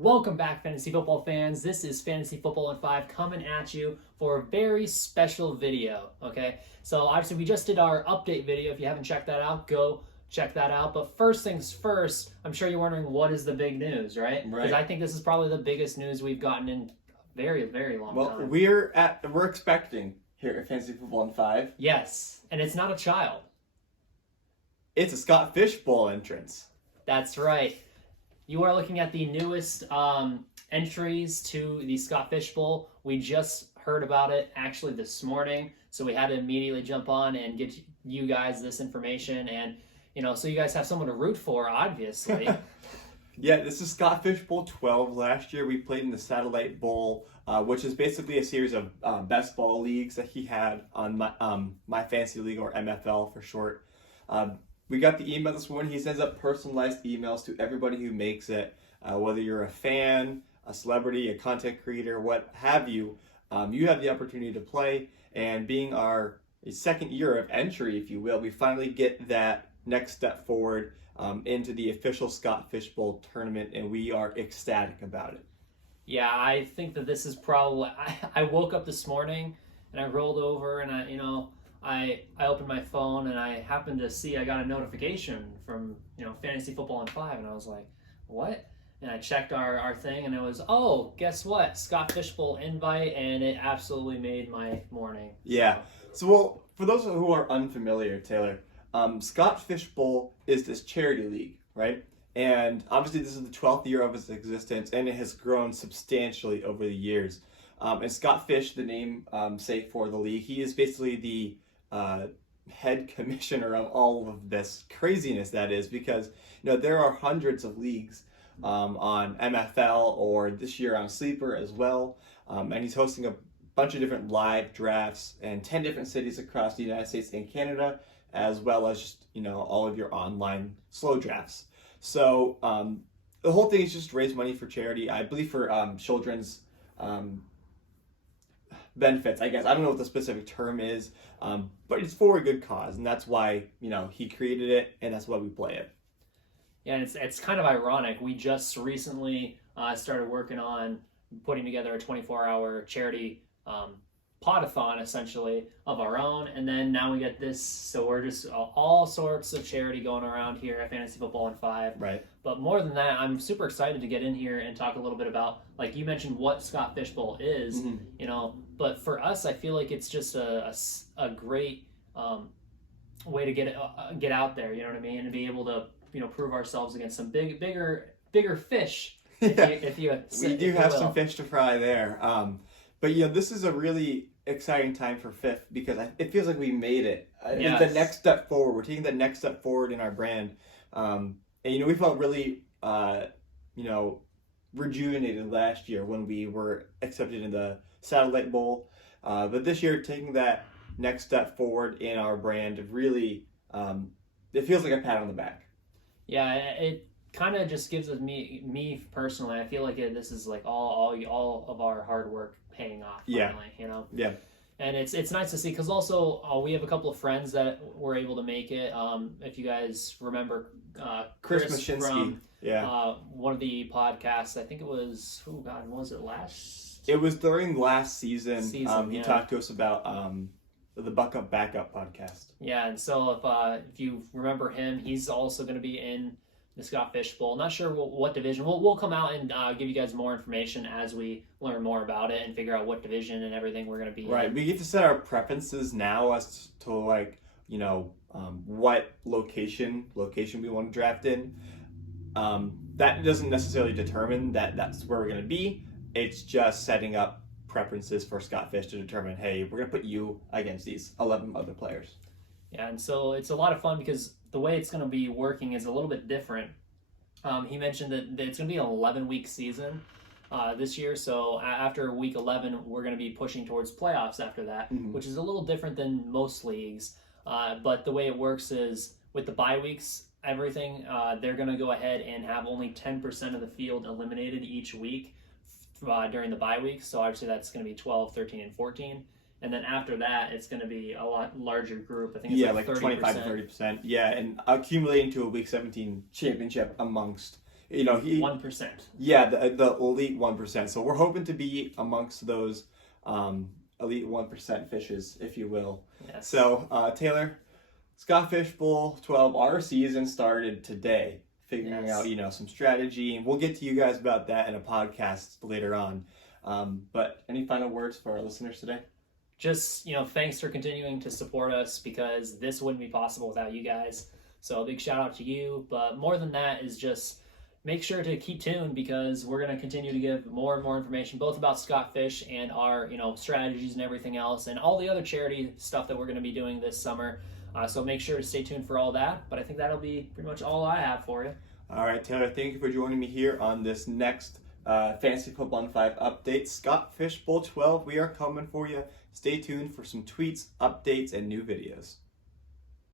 Welcome back, fantasy football fans. This is Fantasy Football in 5 coming at you for a very special video, okay? So obviously we just did our update video. If you haven't checked that out, go check that out. But first things first, I'm sure you're wondering what is the big news, right? Because I think this is probably the biggest news we've gotten in a very, very long time. Well, we're expecting here at Fantasy Football in 5. Yes, and it's not a child. It's a Scott Fish Bowl entrance. That's right. You are looking at the newest entries to the Scott Fish Bowl. We just heard about it actually this morning, so we had to immediately jump on and get you guys this information, and so you guys have someone to root for, obviously. Yeah, this is Scott Fish Bowl 12. Last year we played in the Satellite Bowl, which is basically a series of best ball leagues that he had on my fantasy league, or MFL for short. We got the email this morning. He sends out personalized emails to everybody who makes it, whether you're a fan, a celebrity, a content creator, what have you. You have the opportunity to play, and being our second year of entry, if you will, we finally get that next step forward into the official Scott Fish Bowl tournament, and we are ecstatic about it. Yeah, I think that this is probably... I woke up this morning, and I rolled over, and I opened my phone and I happened to see I got a notification from Fantasy Football in 5, and I was like, what? And I checked our thing, and it was, oh, guess what? Scott Fish Bowl invite, and it absolutely made my morning. Yeah. So, well, for those who are unfamiliar, Taylor, Scott Fish Bowl is this charity league, right? And obviously this is the 12th year of its existence, and it has grown substantially over the years. And Scott Fish, the name sake for the league, he is basically the head commissioner of all of this craziness that is, because there are hundreds of leagues on MFL, or this year on Sleeper as well, and he's hosting a bunch of different live drafts in 10 different cities across the United States and Canada, as well as just all of your online slow drafts. So the whole thing is just to raise money for charity, I believe, for children's benefits, I guess. I don't know what the specific term is, but it's for a good cause, and that's why he created it, and that's why we play it. Yeah, and it's kind of ironic. We just recently started working on putting together a 24-hour charity podathon, essentially, of our own, and then now we get this, so we're just all sorts of charity going around here at Fantasy Football in 5. Right. But more than that, I'm super excited to get in here and talk a little bit about, like you mentioned, what Scott Fish Bowl is, but for us, I feel like it's just a great way to get out there, you know what I mean, and be able to prove ourselves against some bigger fish. If you we do have some fish to fry there. But this is a really exciting time for Fifth, because it feels like we made it. Yes. The next step forward. We're taking the next step forward in our brand. And we felt really rejuvenated last year when we were accepted in the Satellite Bowl. But this year, taking that next step forward in our brand, really, it feels like a pat on the back. Yeah, it kind of just gives us me personally. I feel like this is like all of our hard work paying off. Finally, Yeah. And it's nice to see, because also we have a couple of friends that were able to make it. If you guys remember, Chris Mashinsky from one of the podcasts, I think it was, was it last? It was during last season. He talked to us about the Buck Up Backup podcast. Yeah, and so if you remember him, he's also going to be in the Scott Fish Bowl. Not sure what division. We'll come out and give you guys more information as we learn more about it and figure out what division and everything we're going to be in. Right. We get to set our preferences now as to what location we want to draft in. That doesn't necessarily determine that's where we're going to be. It's just setting up preferences for Scott Fish to determine, hey, we're going to put you against these 11 other players. Yeah, and so it's a lot of fun, because the way it's going to be working is a little bit different. He mentioned that it's going to be an 11-week season this year, so after week 11, we're going to be pushing towards playoffs after that, which is a little different than most leagues. But the way it works is, with the bye weeks, everything, they're going to go ahead and have only 10% of the field eliminated each week during the bye weeks, so obviously that's going to be 12, 13, and 14. And then after that, it's going to be a lot larger group. I think it's like 25 to 30%. Yeah, and accumulating to a Week 17 championship amongst you know, he 1%. yeah, the elite 1%. So we're hoping to be amongst those elite 1% fishes, if you will. Yes. So Taylor, Scott Fish Bowl 12, our season started today. Figuring Yes. out, you know, some strategy, and we'll get to you guys about that in a podcast later on. But any final words for our listeners today? Just, thanks for continuing to support us, because this wouldn't be possible without you guys. So a big shout out to you. But more than that is just make sure to keep tuned, because we're going to continue to give more and more information, both about Scott Fish and our, strategies and everything else, and all the other charity stuff that we're going to be doing this summer. So make sure to stay tuned for all that. But I think that'll be pretty much all I have for you. All right, Taylor, thank you for joining me here on this next Fantasy Football in 5 update. Scott Fish Bowl 12, we are coming for you. Stay tuned for some tweets, updates, and new videos.